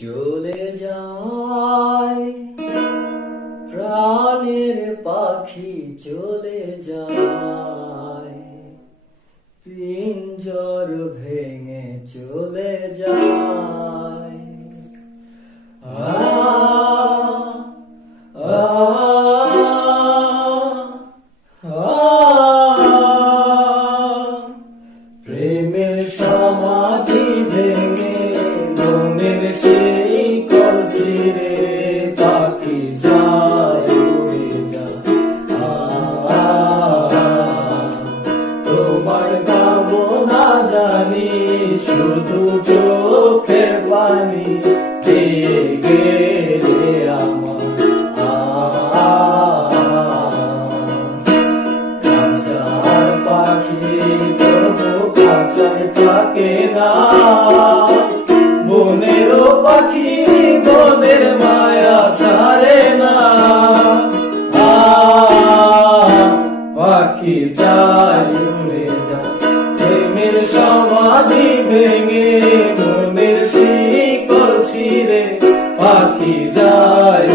চলে যায় প্রাণের পাখি, চলে যায় পিঞ্জর ভেঙে চলে যায়। প্রেমের সমাধি ভেঙে মনের সেই কল ছিঁড়ে পাখি যায় উড়ে যায়। তোমায় পাবো না জানি, শুধু চোখের পানি দিয়ে গেলে আমার। খাঁচার পাখি তবু খাঁচায় থাকে না, মনেরও পাখি মনের মায়া ছাড়ে না। পাখি যায় উড়ে যায় প্রেমের সমাধি ভেঙে মনের শিকল ছিঁড়ে পাখি যায়।